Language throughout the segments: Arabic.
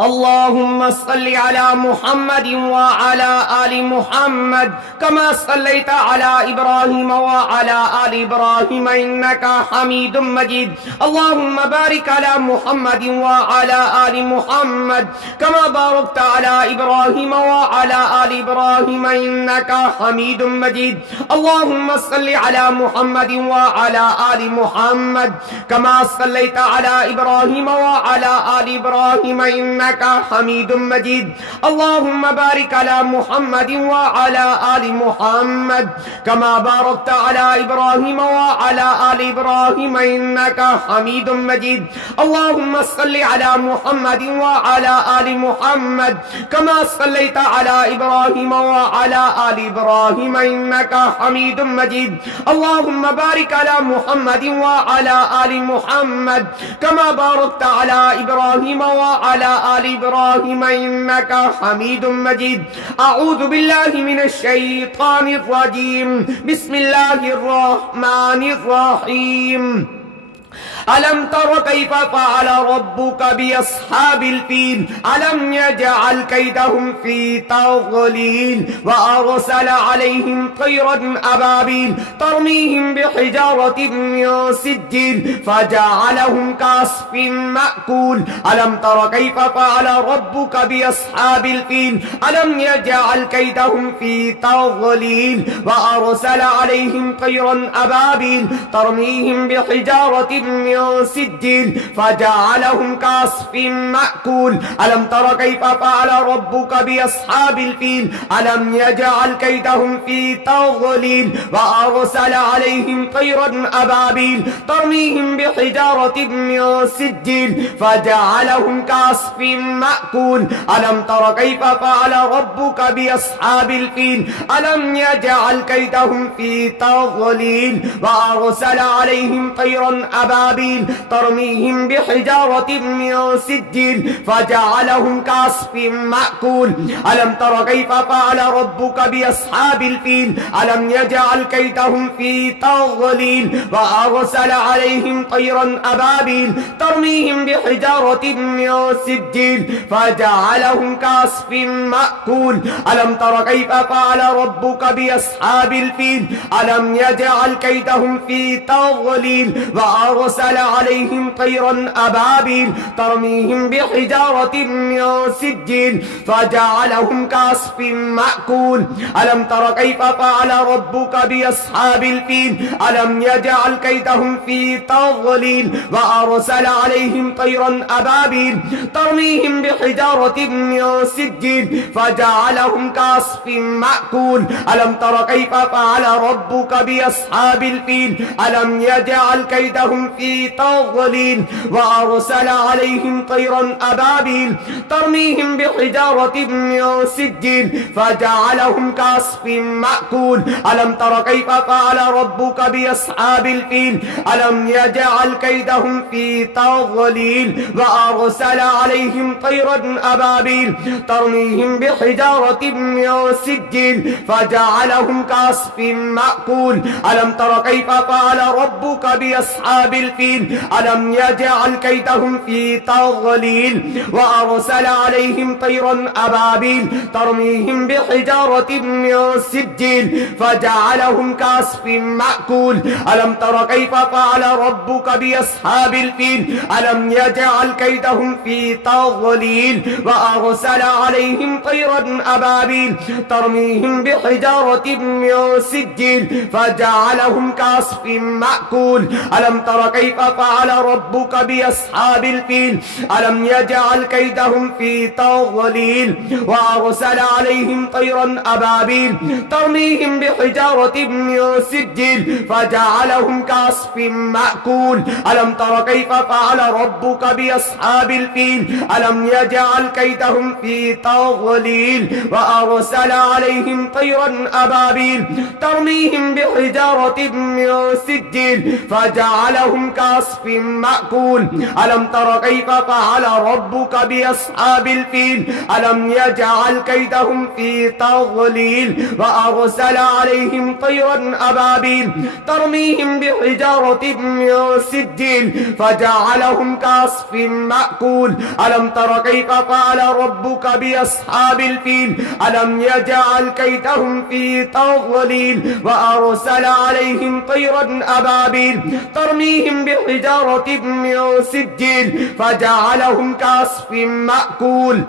اللهم صل على محمد وعلى آل محمد كما صليت على إبراهيم وعلى آل إبراهيم إنك حميد مجيد. اللهم بارك على محمد وعلى آل محمد كما باركت على إبراهيم وعلى آل إبراهيم إنك حميد مجيد. اللهم صل على محمد وعلى آل محمد كما صليت على إبراهيم وعلى آل إبراهيم إنك حميد مجيد. اللهم بارك على محمد وعلى آل محمد كما باركت على إبراهيم وعلى آل إبراهيم إنك حميد مجيد. اللهم صل على محمد وعلى آل محمد كما صليت على إبراهيم وعلى آل إبراهيم إنك حميد مجيد. اللهم بارك على محمد وعلى آل محمد كما باركت على إبراهيم وعلى آل إبراهيم إنك حميد مجيد. أعوذ بالله من الشيطان الرجيم. بسم الله الرحمن الرحيم. ألم تر كيف فعل ربك بأصحاب الفيل ألم يجعل كيدهم في تضليل وأرسل عليهم طيرا أبابيل ترميهم بحجارة من سجيل فجعلهم كعصف مأكول. ألم تر كيف فعل ربك بأصحاب الفيل ألم يجعل كيدهم في تضليل وأرسل عليهم طيرا أبابيل ترميهم بحجارة من سجيل فجعلهم كعصف مأكول. ألم تر كيف فعل ربك بأصحاب الفيل ألم يجعل كيدهم في تضليل وأرسل عليهم طيرا أبابيل ترميهم بحجارة من سجيل فجعلهم كعصف مأكول. ألم تر كيف فعل ربك بأصحاب الفيل ألم يجعل كيدهم في تضليل وأرسل عليهم طيرا أبابيل ترميهم بحجارة من سجيل فجعلهم كعصف مأكول. ألم تر كيف فعل ربك بأصحاب الفيل ألم يجعل كيدهم في تضليل وأرسل عليهم طيرا أبابيل ترميهم بحجارة من سجيل فجعلهم كعصف مأكول. ألم تر كيف فعل ربك بأصحاب الفيل ألم يجعل كيدهم في تضليل وأرسل عليهم طيرا أبابيل ترميهم بحجارة من سجيل فجعلهم كعصف مأكول. ألم تر كيف فعل ربك بأصحاب الفيل ألم يجعل كيدهم في تضليل وأرسل عليهم طيرا أبابيل ترميهم بحجارة من سجيل فجعلهم كعصف مأكول. ألم تر كيف فعل ربك بأصحاب الفيل ألم يجعل كيدهم في تضليل وأرسل عليهم طيرا أبابيل ترميهم بحجارة من سجيل فجعلهم كعصف مأكول. ألم تر كيف فعل ربك بأصحاب الفيل ألم يجعل كيدهم في تضليل وأرسل عليهم طيرا أبابيل ترميهم بحجارة من سجيل فجعلهم كعصف مأكول. ألم تر كيف فعل ربك بأصحاب الفيل ألم يجعل كيدهم في تضليل وأرسل عليهم طيرا أبابيل ترميهم بحجارة من سجيل فجعلهم كعصف مأكول. ألم تر كيف فعل ربك بأصحاب الفيل ألم يجعل كيدهم في تضليل وأرسل عليهم طيرا أبابيل ترميهم بحجارة من سجيل فجعلهم كعصف مأكول. ألم تر كيف فعل ربك بأصحاب الفيل ألم يجعل كيدهم في تضليل وأرسل عليهم طيرا أبابيل ترميهم بحجارة من سجيل فجعلهم كعصف مأكول. ألم تر كيف فعل ربك بأصحاب الفيل ألم يجعل كيدهم في تضليل وأرسل عليهم طيرا أبابيل ترميهم بحجارة من سجيل فجعلهم كعصف كعصف مأكول ألم تر كيف فعل ربك بأصحاب الفيل ألم يجعل كيدهم في تضليل وأرسل عليهم طيرا أبابيل ترميهم بحجارة من سجيل فجعلهم كعصف مأكول ألم تر كيف فعل ربك بأصحاب الفيل ألم يجعل كيدهم في تضليل وأرسل عليهم طيرا أبابيل ترميهم بحجارة من سجيل فجعلهم كعصف مأكول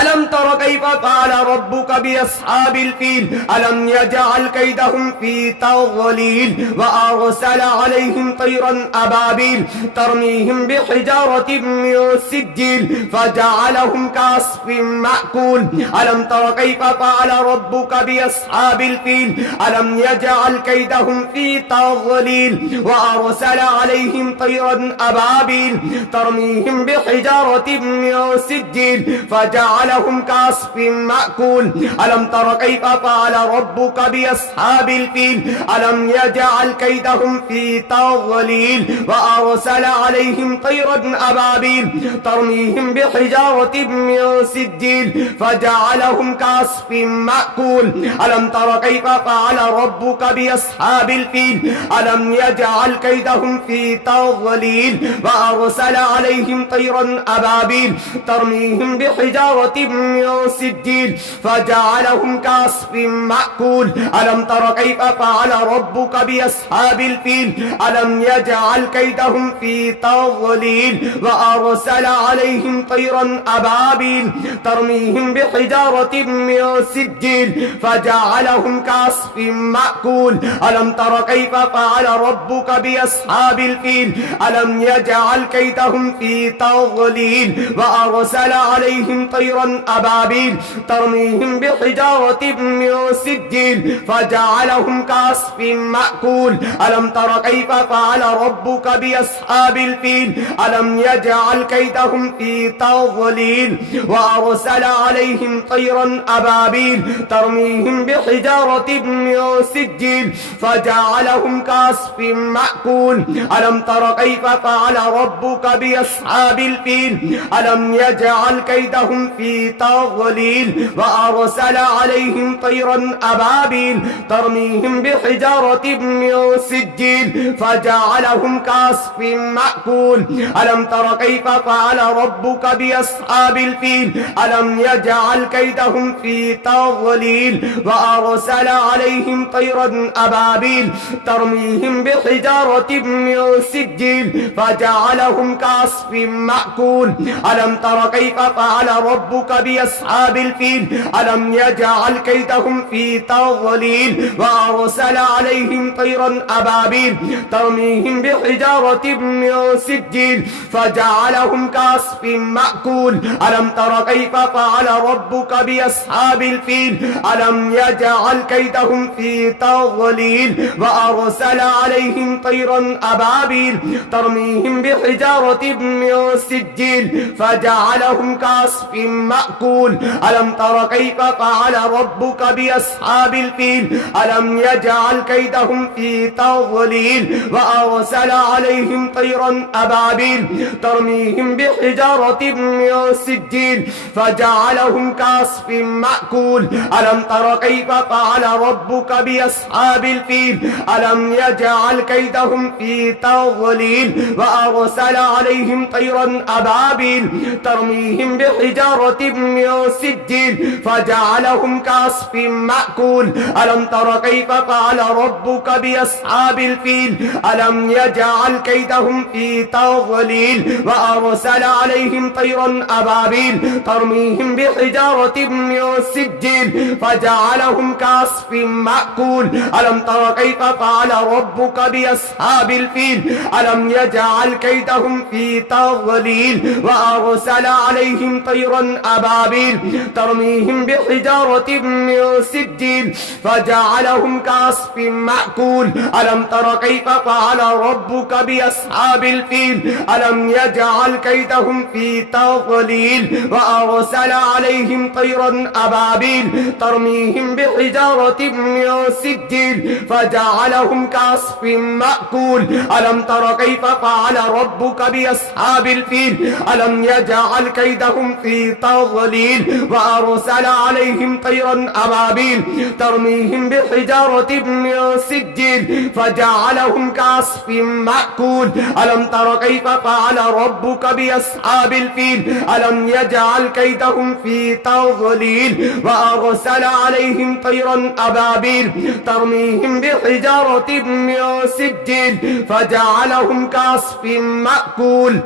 ألم تر كيف فعل ربك بأصحاب الفيل ألم يجعل كيدهم في تضليل وأرسل عليهم طيرا أبابيل ترميهم بحجارة من سجيل فجعلهم كعصف مأكول ألم تر كيف فعل ربك بأصحاب الفيل ألم يجعل كيدهم في تضليل وأرسل عليهم طيرا أبابيل ترميهم بحجارة من سجيل فجعلهم كعصف مأكول ألم تر كيف فعل ربك بأصحاب الفيل ألم يجعل كيدهم في تضليل وأرسل عليهم طيرا أبابيل ترميهم بحجارة من سجيل فجعلهم كعصف مأكول ألم تر كيف فعل ربك بأصحاب الفيل ألم يجعل كيدهم في تضليل وأرسل عليهم طيرا أبابيل ترميهم بحجارة من سجيل فجعلهم كعصف مأكول ألم تر كيف فعل ربك بأصحاب الفيل ألم يجعل كيدهم في تضليل وأرسل عليهم طيرا أبابيل ترميهم بحجارة من سجيل فجعلهم كعصف مأكول ألم تر كيف فعل ربك بأصحاب الفيل ألم يجعل كيدهم في تضليل وأرسل عليهم طيرا أبابيل ترميهم بحجارة من سجيل فجعلهم كعصف مأكول ألم تر كيف فعل ربك بأصحاب الفيل ألم يجعل كيدهم في تضليل وأرسل عليهم طيرا أبابيل ترميهم بحجارة من سجيل فجعلهم كعصف مأكول ألم تر كيف فعل ربك بأصحاب الفيل ألم يجعل كيدهم في تضليل وأرسل عليهم طيرا أبابيل ترميهم بحجارة من سجيل فجعلهم كعصف مأكول ألم تر كيف فعل ربك بأصحاب الفيل ألم يجعل كيدهم في تضليل وأرسل عليهم طيرا أبابيل ترميهم بحجارة من سجيل فجعلهم كعصف مأكول ألم تر كيف فعل ربك بأصحاب الفيل ألم يجعل كيدهم في تضليل وأرسل عليهم طيرا أبابيل ترميهم بحجارة من سجيل فجعلهم كعصف مأكول ألم تر كيف فعل ربك بأصحاب الفيل ألم يجعل كيدهم في تضليل وأرسل عليهم طيرا أبابيل ترميهم بحجارة من سجيل فجعلهم كعصف مأكول ألم تر كيف فعل ربك بأصحاب الفيل ألم يجعل كيدهم في تضليل وأرسل عليهم طيرا أبابيل ترميهم بحجارة من سجيل فجعلهم كعصف مأكول ألم تر كيف فعل ربك بأصحاب الفيل ألم يجعل كيدهم في تضليل وأرسل عليهم طيرا أبابيل ترميهم بحجارة من سجيل فجعلهم كعصف مأكول ألم تر كيف فعل ربك بأصحاب الفيل ألم يجعل كيدهم في تضليل وأرسل عليهم طيرا أبابيل ترميهم بحجارة من سجيل فجعلهم كعصف مأكول ألم تر كيف فعل ربك بأصحاب الفيل ألم يجعل كيدهم في تضليل وأرسل عليهم طيرا طيرا أبابيل ترميهم بحجارة من سجيل فجعلهم كعصف مأكول ألم تر كيف فعل ربك بأصحاب الفيل ألم يجعل كيدهم في تضليل وأرسل عليهم طيرا أبابيل ترميهم بحجارة من سجيل فجعلهم كعصف مأكول ألم تر كيف فعل ربك بأصحاب الفيل ألم يجعل كيدهم في تضليل وأرسل عليهم طيرا أبابيل ترميهم بحجارة من سجيل فجعلهم كعصف مأكول ألم تر كيف فعل ربك بأصحاب الفيل ألم يجعل كيدهم في تضليل وأرسل عليهم طيرا أبابيل ترميهم بحجارة من سجيل فجعلهم كعصف مأكول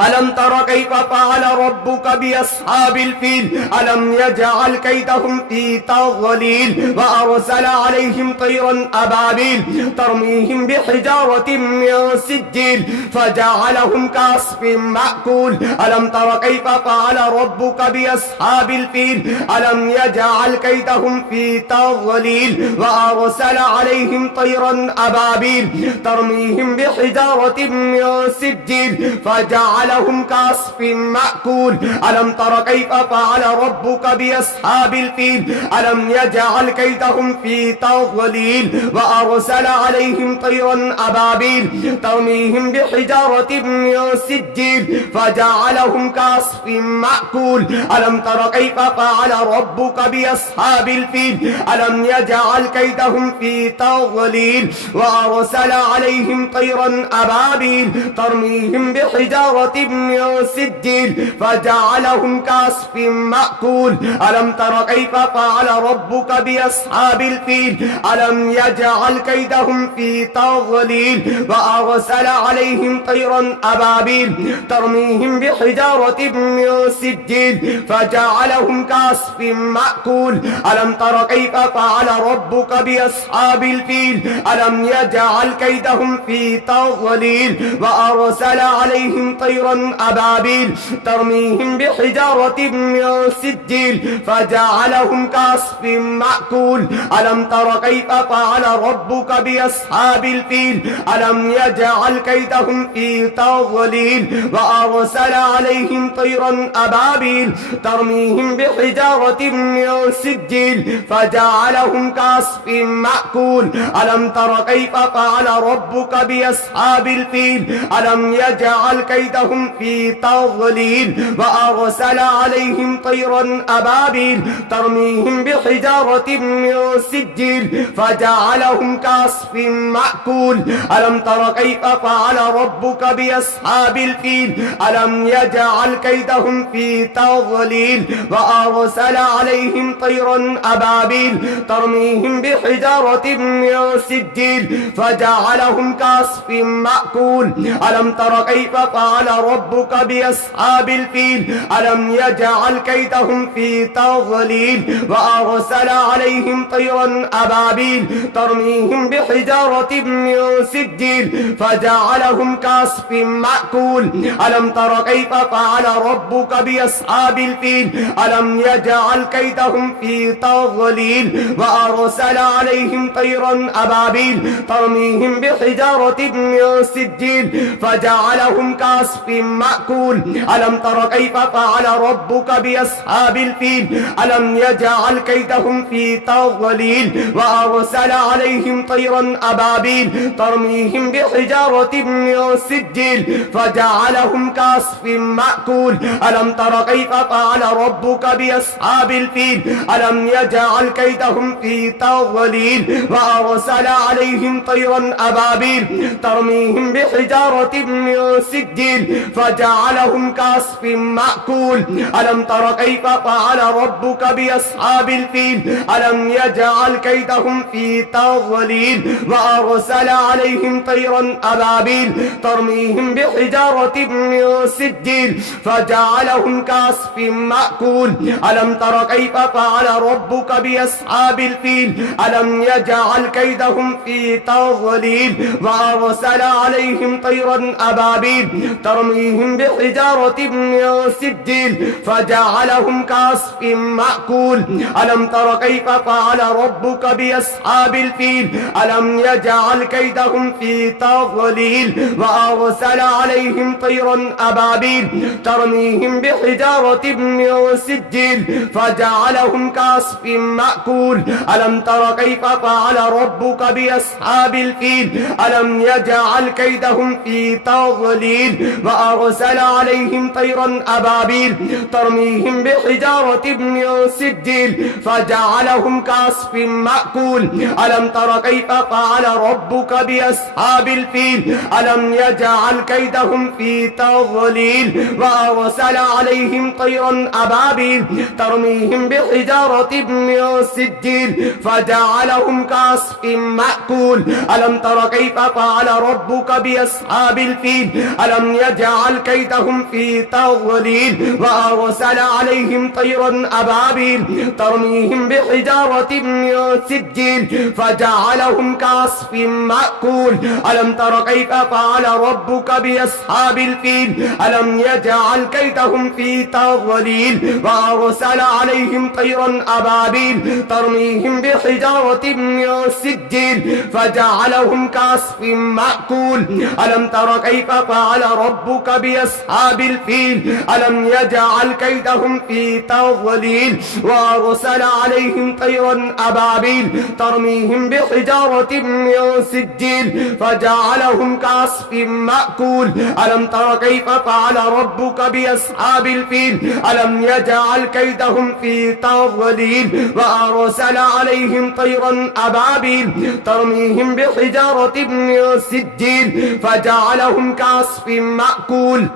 ألم تر كيف فعل ربك بأصحاب الفيل ألم يجعل كيدهم في تضليل وأرسل عليهم طيرا أبابيل ترميهم بحجارة من سجيل فجعلهم كعصف مأكول ألم تر كيف فعل ربك بأصحاب الفيل ألم يجعل كيدهم في تضليل وأرسل عليهم طيرا أبابيل ترميهم بحجارة من سجيل فجعلهم كعصف مأكول ألم تر كيف فعل ربك بأصحاب الفيل ألم يجعل كيدهم في تضليل وأرسل عليهم طيرا أبابيل ترميهم بحجارة من سجيل فجعلهم كعصف مأكول ألم تر كيف فعل ربك بأصحاب الفيل ألم يجعل كيدهم في تضليل وأرسل عليهم طيرا أبابيل ترميهم بحجارة من سجيل فجعلهم كعصف مأكول ألم تر كيف فعل ربك بأصحاب الفيل ألم يجعل كيدهم في تضليل وأرسل عليهم طيرا أبابيل ترميهم بحجارة من سجيل فجعلهم كعصف مأكول ألم تر كيف فعل ربك بأصحاب الفيل ألم يجعل كيدهم في تضليل وأرسل عليهم طيرا أبابيل ترميهم بحجارة من سجيل فجعلهم كعصف مأكول ألم تر كيف فعل ربك بأصحاب الفيل ألم يجعل كيدهم في تضليل وأرسل عليهم طيرا أبابيل ترميهم بحجارة من سجيل فجعلهم كعصف مأكول ألم تر كيف فعل ربك بأصحاب الفيل ألم يجعل كيدهم في تضليل وأرسل عليهم طيرا أبابيل ترميهم بحجارة من سجيل فجعلهم كعصف مأكول ألم تر كيف فعل ربك بأصحاب الفيل ألم يجعل كيدهم في تضليل وأرسل عليهم طيرا أبابيل ترميهم بحجارة من سجيل فجعلهم كعصف مأكول ألم تر كيف فعل ربك بأصحاب الفيل ألم يجعل كيدهم في تضليل وأرسل عليهم طيرا أبابيل ترميهم بحجارة من سجيل فجعلهم كعصف مأكول ألم تر كيف فعل ربك بأصحاب الفيل ألم يجعل كيدهم في تضليل وأرسل عليهم طيرا أبابيل ترميهم بحجارة من سجيل فجعلهم كعصف مأكول ألم تر كيف فعل ربك بأصحاب الفيل ألم يجعل كيدهم في تضليل وأرسل عليهم طيرا أبابيل ترميهم بحجارة من سجيل فجعلهم كعصف مأكول ألم تر كيف فعل ربك بأصحاب الفيل ألم يجعل كيدهم في تضليل وأرسل عليهم طيرا أبابيل ترميهم بحجارة من سجيل فجعلهم كعصف مأكول ألم تر كيف فعل ربك بأصحاب الفيل ألم يجعل كيدهم في تضليل وأرسل عليهم طيرا أبابيل ترميهم بحجارة من سجيل فجعلهم كعصف مأكول ألم تر كيف فعل ربك بأصحاب الفيل ألم يجعل كيدهم في تضليل وأرسل عليهم طيرا أبابيل ترميهم بحجارة من سجيل فجعلهم كعصف مأكول ألم تر كيف فعل ربك بأصحاب الفيل ألم يجعل كيدهم في تضليل وأرسل عليهم طيرا أبابيل ترميهم بحجارة من سجيل فجعلهم كعصف مأكول ألم تر كيف فعل ربك بأصحاب الفيل ألم يجعل كيدهم في تضليل وأرسل عليهم طيرا أبابيل ترميهم بحجارة من سجيل فجعلهم كعصف مأكول ألم تر كيف فعل ربك بأصحاب الفيل ألم يجعل كيدهم في تضليل وأرسل عليهم طيرا أبابيل ترميهم بحجارة من سجيل فجعلهم كعصف مأكول ألم تر كيف فعل ربك بأصحاب الفيل ألم يجعل كيدهم في تضليل وأرسل عليهم طيرا أبابيل ترميهم بحجارة من سجيل فجعلهم كعصف مأكول ألم تر كيف فعل ربك بأصحاب الفيل ألم يجعل كيدهم في تضليل وأرسل عليهم طيرا أبابيل ترميهم بحجارة من سجيل فجعلهم كعصف مأكول ألم تر كيف فعل ربك بأصحاب الفيل ألم يجعل كيدهم في تضليل وأرسل عليهم طيرا أبابيل ترميهم بحجارة من سجيل فجعلهم كعصف مأكول ألم تر كيف فعل ربك بأصحاب الفيل ألم يجعل كيدهم في تضليل وأرسل عليهم طيرا أبابيل ترميهم بحجارة من سجيل فجعلهم كعصف مأكول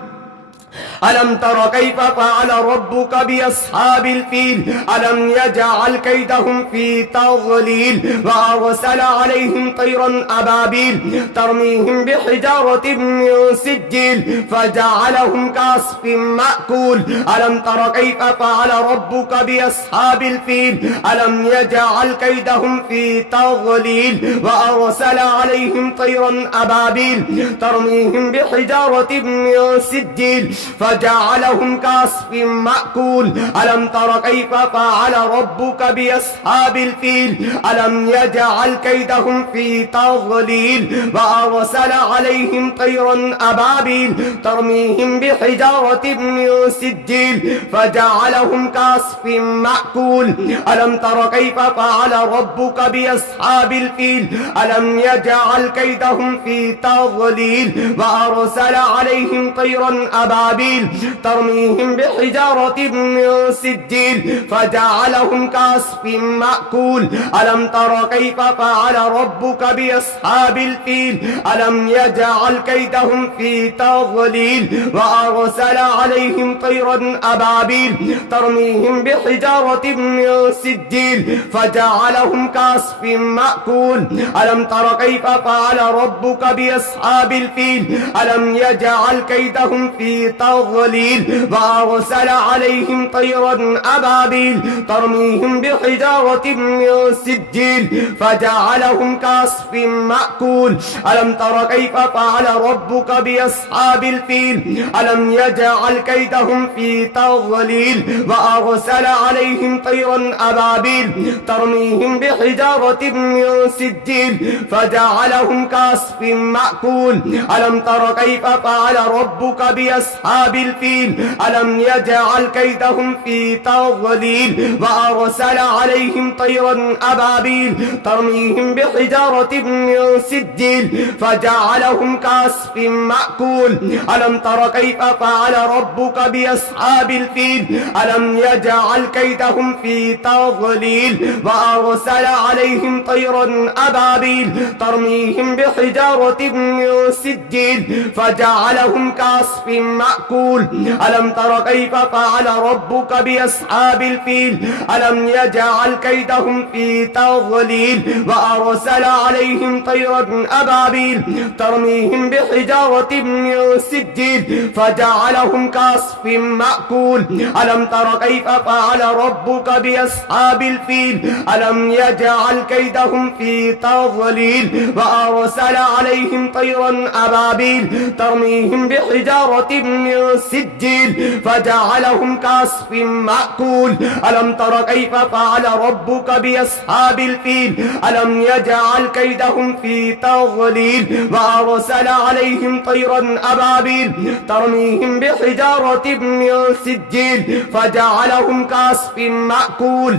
ألم تر كيف فعل ربك بأصحاب الفيل ألم يجعل كيدهم في تضليل وأرسل عليهم طيرا أبابيل ترميهم بحجارة من سجيل فجعلهم كعصف مأكول ألم تر كيف فعل ربك بأصحاب الفيل ألم يجعل كيدهم في تضليل وأرسل عليهم طيرا أبابيل ترميهم بحجارة من سجيل فجعلهم كعصف مأكول ألم تر كيف فعل ربك بأصحاب الفيل ألم يجعل كيدهم في تضليل وأرسل عليهم طيرا أبابيل ترميهم بحجارة من سجيل فجعلهم كعصف مأكول ألم تر كيف فعل ربك بأصحاب الفيل ألم يجعل كيدهم في تضليل وأرسل عليهم طيرا أبابيل ترميهم بحجارة من سجيل فجعلهم كعصف مأكول ألم تر كيف فعل ربك بأصحاب الفيل ألم يجعل كيدهم في تضليل وأرسل عليهم طيرا أبابيل ترميهم بحجارة من سجيل فجعلهم كعصف مأكول ألم تر كيف فعل ربك بأصحاب الفيل ألم يجعل كيدهم في تضليل وأرسل عليهم طيرا أبابيل ترميهم بحجارة من سجيل فجعلهم كعصف مأكول ألم تر كيف فعل ربك بأصحاب الفيل ألم يجعل كيدهم في تضليل وأرسل عليهم طيرا أبابيل ترميهم بحجارة من سجيل فجعلهم كعصف مأكول ألم تر كيف فعل ربك بأصحاب الفيل ألم يجعل كيدهم في تضليل وأرسل عليهم طيرا أبابيل ترميهم بحجارة من سجيل فجعلهم كعصف مأكول ألم تر كيف فعل ربك بأصحاب الفيل ألم يجعل كيدهم في تضليل وأرسل عليهم طيرا أبابيل ترميهم بحجارة من سجيل فجعلهم كعصف مأكول مأكول ألم تر كيف فعل ربك بأصحاب الفيل ألم يجعل كيدهم في تضليل وأرسل عليهم طيرا أبابيل ترميهم بحجارة من سجيل فجعلهم كعصف مأكول ألم تر كيف فعل ربك بأصحاب الفيل ألم يجعل كيدهم في تضليل وأرسل عليهم طيرا أبابيل ترميهم بحجارة من سجيل فجعلهم كعصف مأكول ألم تر كيف فعل ربك بأصحاب الفيل ألم يجعل كيدهم في تضليل وأرسل عليهم طيرا أبابيل ترميهم بحجارة من سجيل فجعلهم كعصف مأكول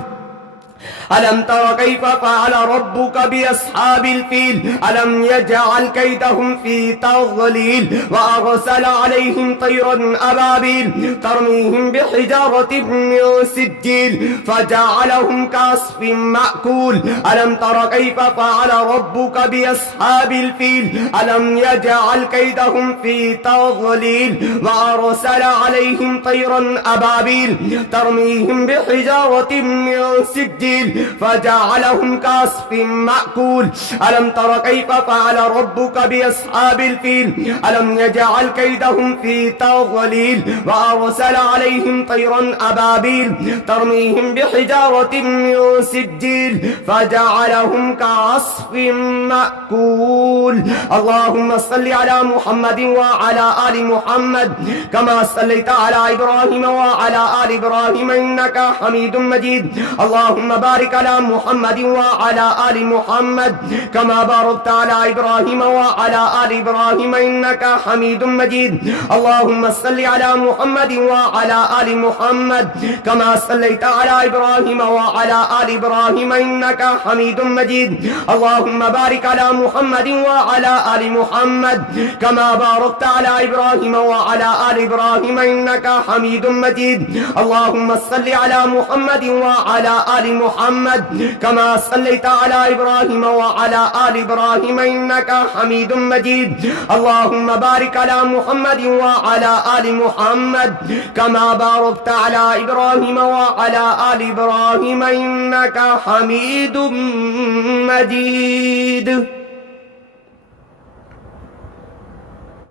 ألم تر كيف فعل ربك بأصحاب الفيل ألم يجعل كيدهم في تضليل وأرسل عليهم طيرا أبابيل ترميهم بحجارة من سجيل فجعلهم كعصف مأكول ألم تر كيف فعل ربك بأصحاب الفيل ألم يجعل كيدهم في تضليل وأرسل عليهم طيرا أبابيل ترميهم بحجارة من سجيل فجعلهم كعصف مأكول ألم تر كيف فعل ربك بأصحاب الفيل ألم يجعل كيدهم في تضليل وأرسل عليهم طيرا أبابيل ترميهم بحجارة من سجيل فجعلهم كعصف مأكول اللهم صل على محمد وعلى آل محمد كما صليت على إبراهيم وعلى آل إبراهيم إنك حميد مجيد اللهم بارك على محمد وعلى آل محمد كما باركت على إبراهيم وعلى آل إبراهيم إنك حميد مجيد اللهم صل على محمد وعلى آل محمد كما صليت على إبراهيم وعلى آل إبراهيم إنك حميد مجيد اللهم بارك على محمد وعلى آل محمد كما باركت على إبراهيم وعلى آل إبراهيم إنك حميد مجيد اللهم صل على محمد وعلى آل محمد كما صليت على إبراهيم وعلى آل إبراهيم إنك حميد مجيد اللهم بارك على محمد وعلى آل محمد كما باركت على إبراهيم وعلى آل إبراهيم إنك حميد مجيد